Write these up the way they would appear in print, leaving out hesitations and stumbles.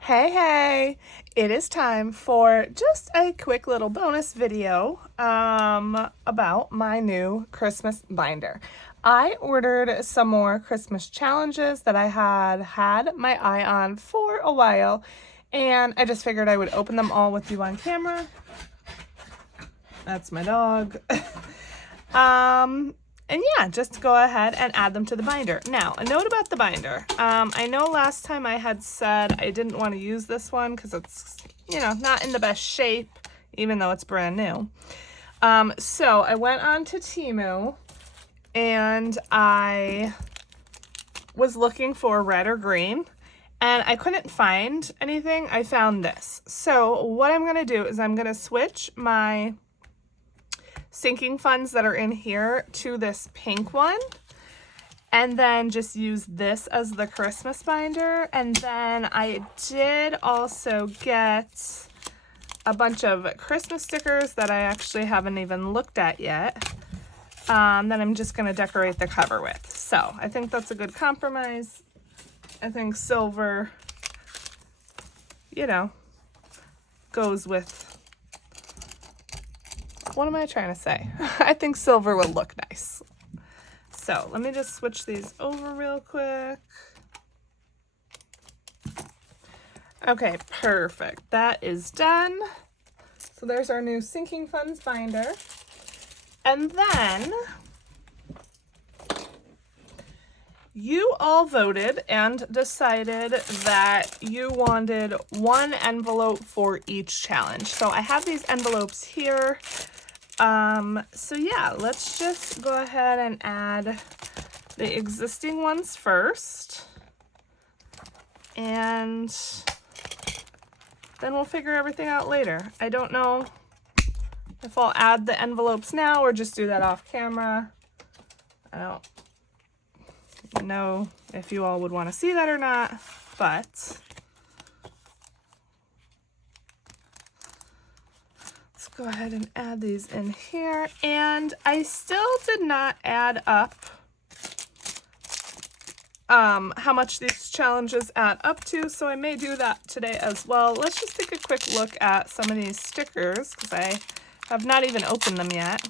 Hey, it is time for just a quick little bonus video about my new Christmas binder. I ordered some more Christmas challenges that I had my eye on for a while, and I just figured I would open them all with you on camera. That's my dog. And yeah, just go ahead and add them to the binder. Now, a note about the binder. I know last time I had said I didn't want to use this one because it's, not in the best shape, even though it's brand new. So I went on to Temu and I was looking for red or green and I couldn't find anything. I found this. So what I'm going to do is I'm going to switch my sinking funds that are in here to this pink one, and then just use this as the Christmas binder. And then I did also get a bunch of Christmas stickers that I actually haven't even looked at yet, that I'm just going to decorate the cover with. So I think that's a good compromise. I think silver, goes with, what am I trying to say? I think silver will look nice. So let me just switch these over real quick. Okay, perfect. That is done. So there's our new sinking funds binder. And then you all voted and decided that you wanted one envelope for each challenge. So I have these envelopes here. So yeah, let's just go ahead and add the existing ones first. And then we'll figure everything out later. I don't know if I'll add the envelopes now or just do that off camera. I don't know if you all would want to see that or not, but let's go ahead and add these in here. And I still did not add up how much these challenges add up to, so I may do that today as well. Let's just take a quick look at some of these stickers because I have not even opened them yet.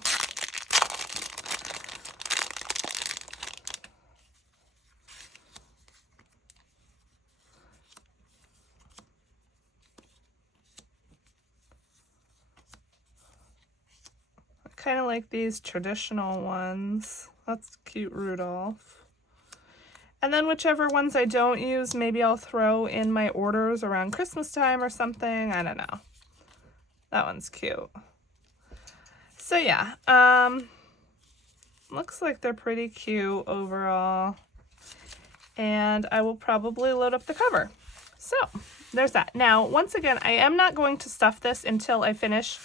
Kind of like these traditional ones. That's cute, Rudolph. And then whichever ones I don't use, maybe I'll throw in my orders around Christmas time or something. I don't know. That one's cute. So yeah, looks like they're pretty cute overall. And I will probably load up the cover. So there's that. Now, once again, I am not going to stuff this until I finish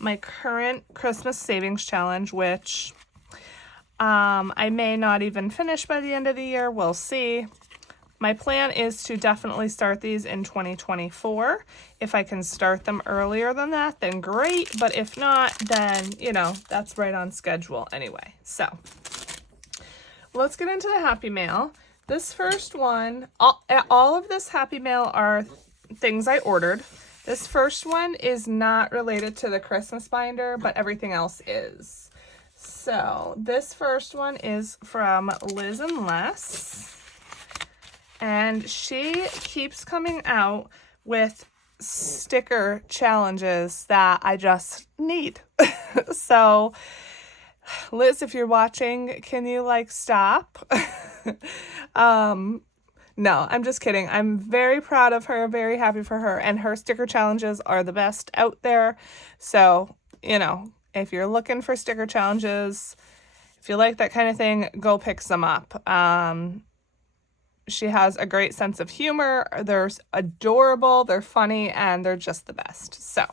my current Christmas savings challenge, which I may not even finish by the end of the year. We'll see. My plan is to definitely start these in 2024. If I can start them earlier than that, then great. But if not, then, that's right on schedule anyway. So let's get into the Happy Mail. This first one, all of this Happy Mail are things I ordered. This first one is not related to the Christmas binder, but everything else is. So this first one is from Liz and Les. And she keeps coming out with sticker challenges that I just need. So Liz, if you're watching, can you stop? No, I'm just kidding. I'm very proud of her, very happy for her, and her sticker challenges are the best out there. So, if you're looking for sticker challenges, if you like that kind of thing, go pick some up. She has a great sense of humor. They're adorable, they're funny, and they're just the best. So,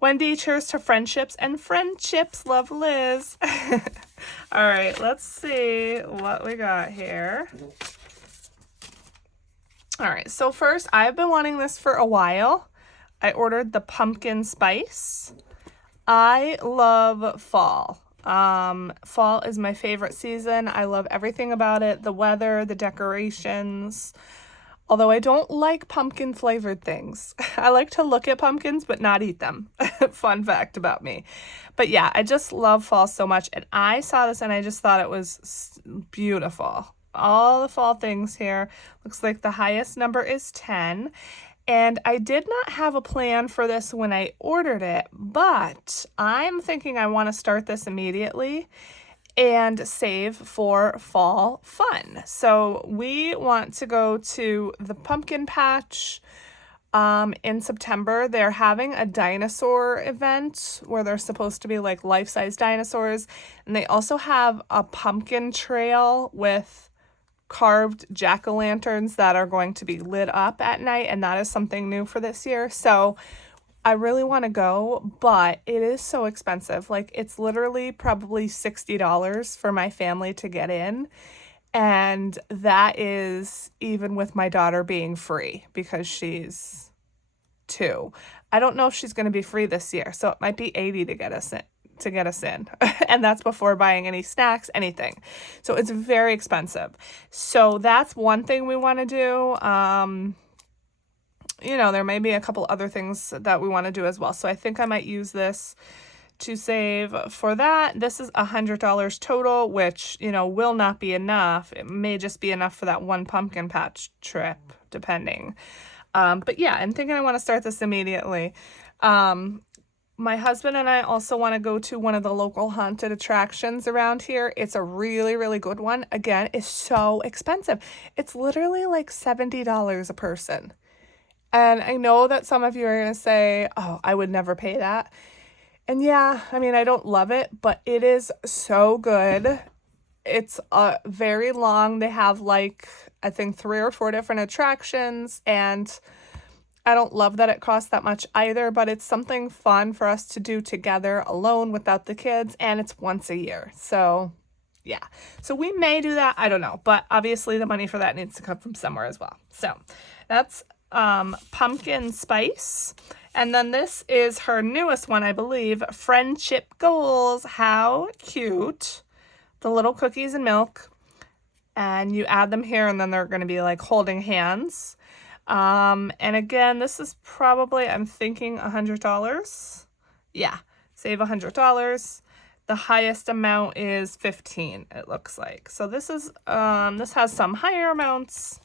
Wendy, cheers to friendships and friendships. Love, Liz. All right, let's see what we got here. All right, so first, I've been wanting this for a while. I ordered the pumpkin spice. I love fall. Fall is my favorite season. I love everything about it, the weather, the decorations, Although I don't like pumpkin flavored things. I like to look at pumpkins but not eat them. Fun fact about me. But yeah, I just love fall so much. And I saw this and I just thought it was beautiful. All the fall things here. Looks like the highest number is 10. And I did not have a plan for this when I ordered it, but I'm thinking I want to start this immediately and save for fall fun. So we want to go to the pumpkin patch in September. They're having a dinosaur event where they're supposed to be like life-size dinosaurs. And they also have a pumpkin trail with carved jack-o'-lanterns that are going to be lit up at night. And that is something new for this year. So I really want to go, but it is so expensive. Like, it's literally probably $60 for my family to get in. And that is even with my daughter being free because she's 2. I don't know if she's going to be free this year, so it might be $80 to get us in. And that's before buying any snacks, anything. So it's very expensive. So that's one thing we want to do. You know, there may be a couple other things that we want to do as well. So I think I might use this to save for that. This is $100 total, which, you know, will not be enough. It may just be enough for that one pumpkin patch trip, depending. But yeah, I'm thinking I want to start this immediately. My husband and I also want to go to one of the local haunted attractions around here. It's a really, really good one. Again, it's so expensive. It's literally like $70 a person. And I know that some of you are going to say, oh, I would never pay that. And yeah, I mean, I don't love it, but it is so good. It's very long. They have like, I think 3 or 4 different attractions. And I don't love that it costs that much either, but it's something fun for us to do together alone without the kids. And it's once a year. So yeah, so we may do that. I don't know. But obviously the money for that needs to come from somewhere as well. So that's pumpkin spice. And then this is her newest one, I believe, friendship goals. How cute. The little cookies and milk. And you add them here and then they're going to be like holding hands. And again, this is probably, I'm thinking $100. Yeah, save $100. The highest amount is 15, it looks like. So this is, this has some higher amounts.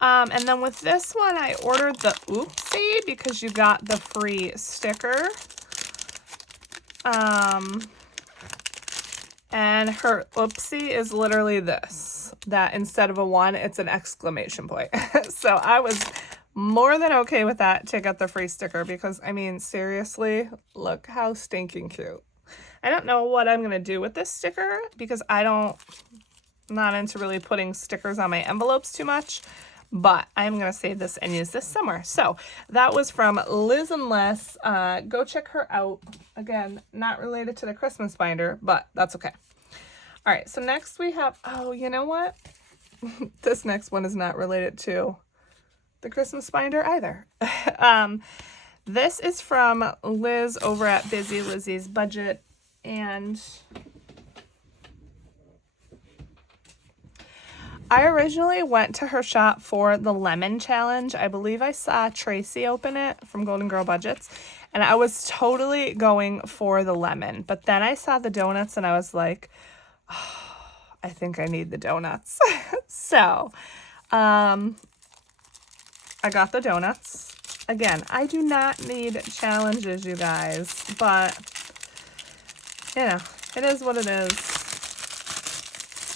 And then with this one, I ordered the Oopsie because you got the free sticker. And her Oopsie is literally this, that instead of a 1, it's an exclamation point. So I was more than okay with that to get the free sticker because, I mean, seriously, look how stinking cute. I don't know what I'm going to do with this sticker because I'm not into really putting stickers on my envelopes too much. But I'm going to save this and use this somewhere. So that was from Liz and Les. Go check her out. Again, not related to the Christmas binder, but that's okay. All right, so next we have, oh, you know what? This next one is not related to the Christmas binder either. This is from Liz over at Busy Lizzie's Budget. And I originally went to her shop for the lemon challenge. I believe I saw Tracy open it from Golden Girl Budgets, and I was totally going for the lemon. But then I saw the donuts, and I was like, oh, I think I need the donuts. So, I got the donuts. Again, I do not need challenges, you guys, but, you know, it is what it is.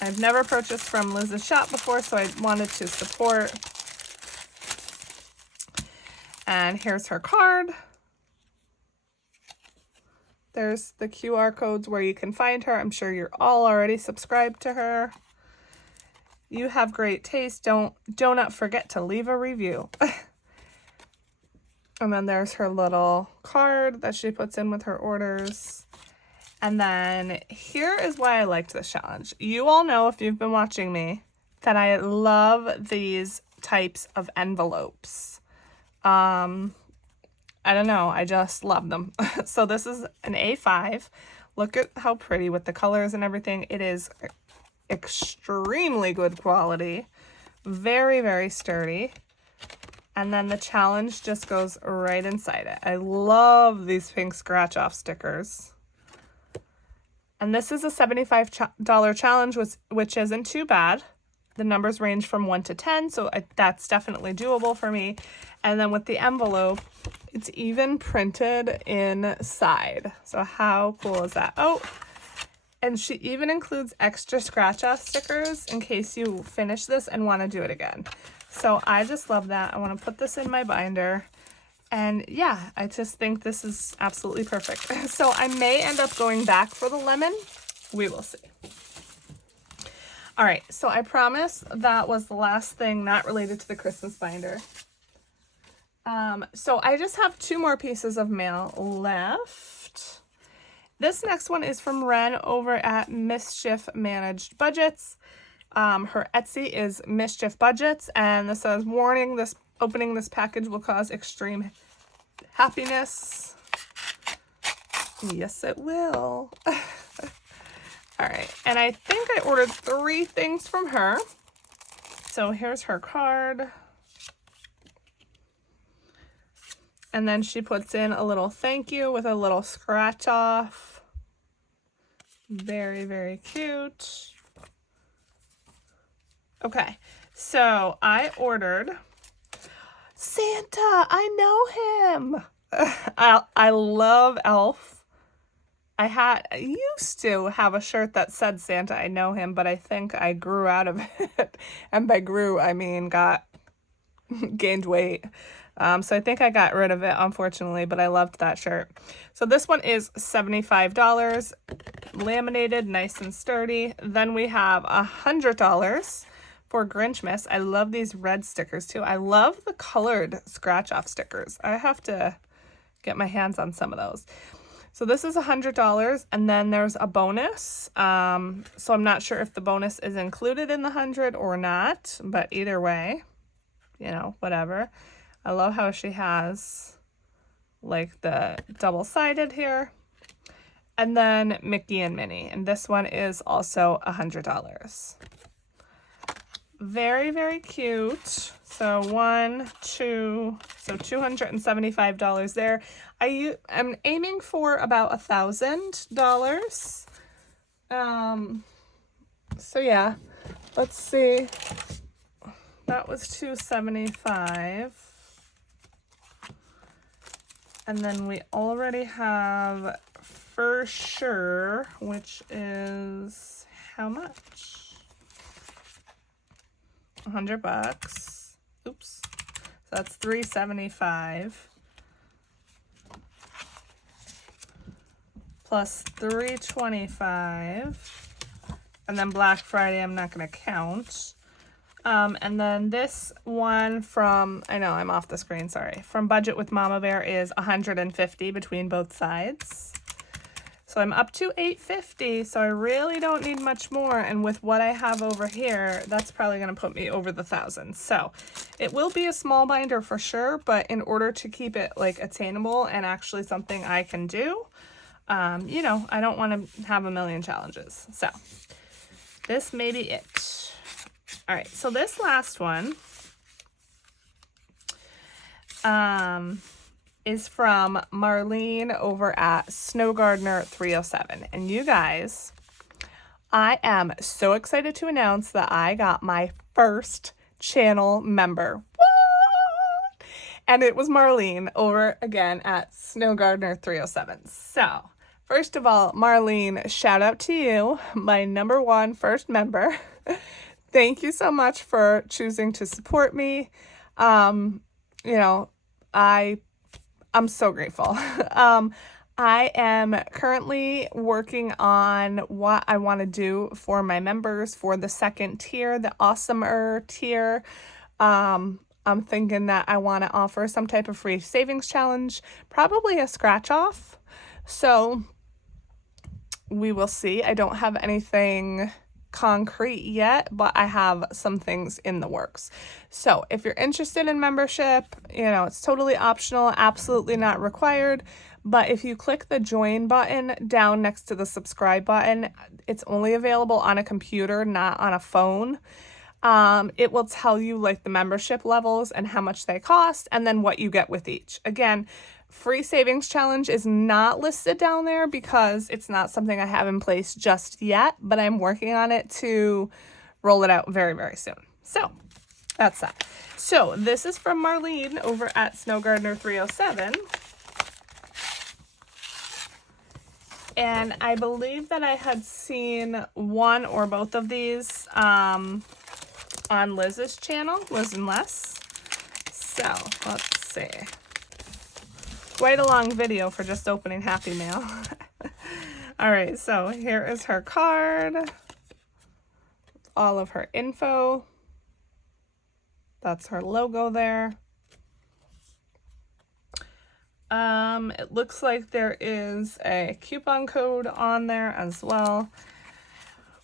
I've never purchased from Liz's shop before, so I wanted to support. And here's her card. There's the QR codes where you can find her. I'm sure you're all already subscribed to her. You have great taste. Do not forget to leave a review. And then there's her little card that she puts in with her orders. And then here is why I liked this challenge. You all know, if you've been watching me, that I love these types of envelopes. I don't know, I just love them. So this is an A5. Look at how pretty with the colors and everything. It is extremely good quality. Very, very sturdy. And then the challenge just goes right inside it. I love these pink scratch off stickers. And this is a $75 challenge, which isn't too bad. The numbers range from 1 to 10, so that's definitely doable for me. And then with the envelope, it's even printed inside. So how cool is that? Oh, and she even includes extra scratch off stickers in case you finish this and want to do it again. So I just love that. I want to put this in my binder. And yeah, I just think this is absolutely perfect. So I may end up going back for the lemon. We will see. All right, so I promise that was the last thing not related to the Christmas binder. So I just have 2 more pieces of mail left. This next one is from Ren over at Mischief Managed Budgets. Her Etsy is Mischief Budgets, and this says, warning, opening this package will cause extreme happiness. Yes, it will. All right, and I think I ordered 3 things from her. So here's her card. And then she puts in a little thank you with a little scratch off. Very, very cute. Okay, so I ordered Santa. I know him. I love Elf. I used to have a shirt that said Santa, I know him, but I think I grew out of it. And by grew, I mean gained weight. So I think I got rid of it, unfortunately, but I loved that shirt. So this one is $75, laminated, nice and sturdy. Then we have $100 for Grinchmas. I love these red stickers too. I love the colored scratch off stickers. I have to get my hands on some of those. So this is $100, and then there's a bonus. So I'm not sure if the bonus is included in the 100 or not, but either way, you know, whatever. I love how she has like the double-sided here. And then Mickey and Minnie, and this one is also $100. Very, very cute. So so $275 there. I'm aiming for about $1,000. So yeah, let's see. That was $275. And then we already have For Sure, which is how much? $100. Oops. So that's $375. Plus $325. And then Black Friday, I'm not going to count. And then this one from, I know I'm off the screen, sorry. From Budget with Mama Bear is $150 between both sides. So I'm up to $850, so I really don't need much more. And with what I have over here, that's probably going to put me over the 1,000. So it will be a small binder for sure, but in order to keep it like attainable and actually something I can do, you know, I don't want to have a million challenges. So this may be it. All right, so this last one is from Marlene over at Snow Gardener 307. And you guys, I am so excited to announce that I got my first channel member. What? And it was Marlene over again at Snow Gardener 307. So first of all, Marlene, shout out to you, my #1 first member. Thank you so much for choosing to support me. You know, I'm so grateful. I am currently working on what I want to do for my members for the second tier, the awesomer tier. I'm thinking that I want to offer some type of free savings challenge, probably a scratch off. So we will see. I don't have anything concrete yet, but I have some things in the works. So if you're interested in membership, you know, it's totally optional, absolutely not required. But if you click the join button down next to the subscribe button, it's only available on a computer, not on a phone. It will tell you like the membership levels and how much they cost and then what you get with each. Again, free savings challenge is not listed down there because it's not something I have in place just yet, but I'm working on it to roll it out very, very soon. So that's that. So this is from Marlene over at Snow Gardener 307. And I believe that I had seen one or both of these on Liz's channel, Liz and Les. So let's see. Quite a long video for just opening Happy Mail. All right, so here is her card. All of her info. That's her logo there. It looks like there is a coupon code on there as well.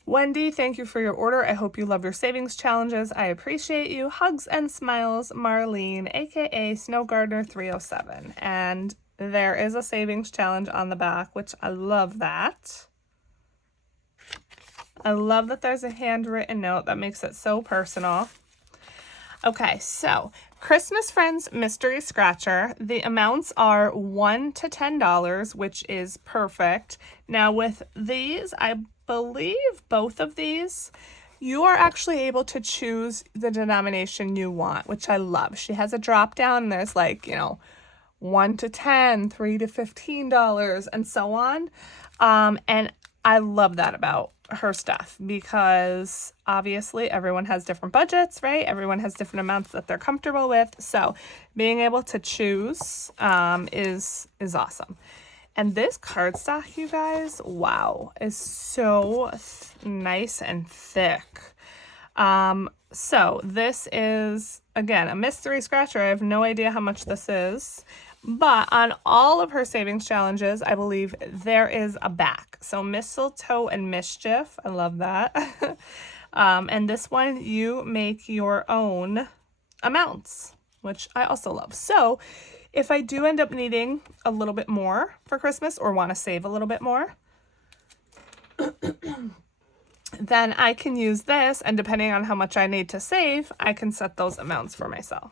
Wendy, thank you for your order. I hope you love your savings challenges. I appreciate you. Hugs and smiles, Marlene, aka Snow Gardener 307. And there is a savings challenge on the back, which I love that. I love that there's a handwritten note that makes it so personal. Okay, so Christmas Friends Mystery Scratcher. The amounts are $1 to $10, which is perfect. Now with these, I believe both of these, you are actually able to choose the denomination you want, which I love. She has a drop down and there's like, 1 to 10, $3 to $15, and so on. And I love that about her stuff because obviously everyone has different budgets, right? Everyone has different amounts that they're comfortable with. So being able to choose is awesome. And this cardstock, you guys, wow, is so nice and thick. So this is, again, a mystery scratcher. I have no idea how much this is. But on all of her savings challenges, I believe there is a back. So mistletoe and mischief. I love that. And this one, you make your own amounts, which I also love. So if I do end up needing a little bit more for Christmas or want to save a little bit more, then I can use this. And depending on how much I need to save, I can set those amounts for myself.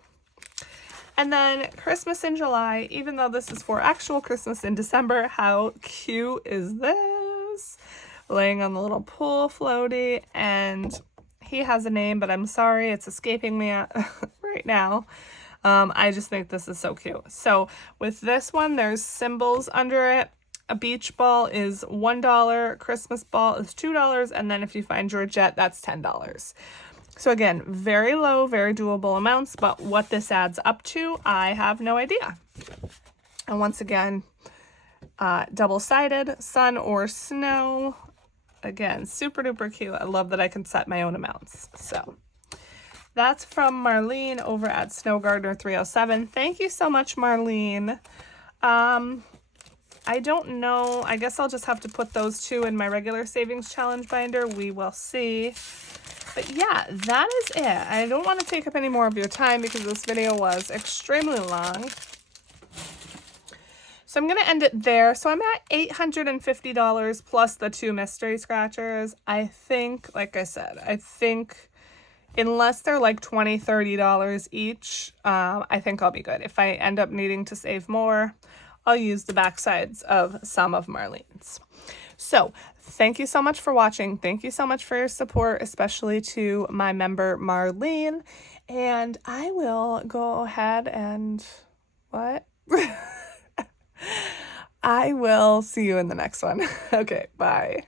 And then Christmas in July, even though this is for actual Christmas in December, how cute is this? Laying on the little pool floaty, and he has a name, but I'm sorry, it's escaping me right now. I just think this is so cute. So with this one, there's symbols under it. A beach ball is $1, Christmas ball is $2, and then if you find Georgette, that's $10. So again, very low, very doable amounts, but what this adds up to, I have no idea. And once again, double-sided, sun or snow. Again, super duper cute. I love that I can set my own amounts. So that's from Marlene over at Snow Gardener 307. Thank you so much, Marlene. I don't know. I guess I'll just have to put those two in my regular savings challenge binder. We will see. But yeah, that is it. I don't want to take up any more of your time because this video was extremely long. So I'm going to end it there. So I'm at $850 plus the 2 mystery scratchers. I think, like I said, unless they're like $20, $30 each, I think I'll be good. If I end up needing to save more, I'll use the back sides of some of Marlene's. So thank you so much for watching. Thank you so much for your support, especially to my member Marlene. And I will go ahead and what? I will see you in the next one. Okay, bye.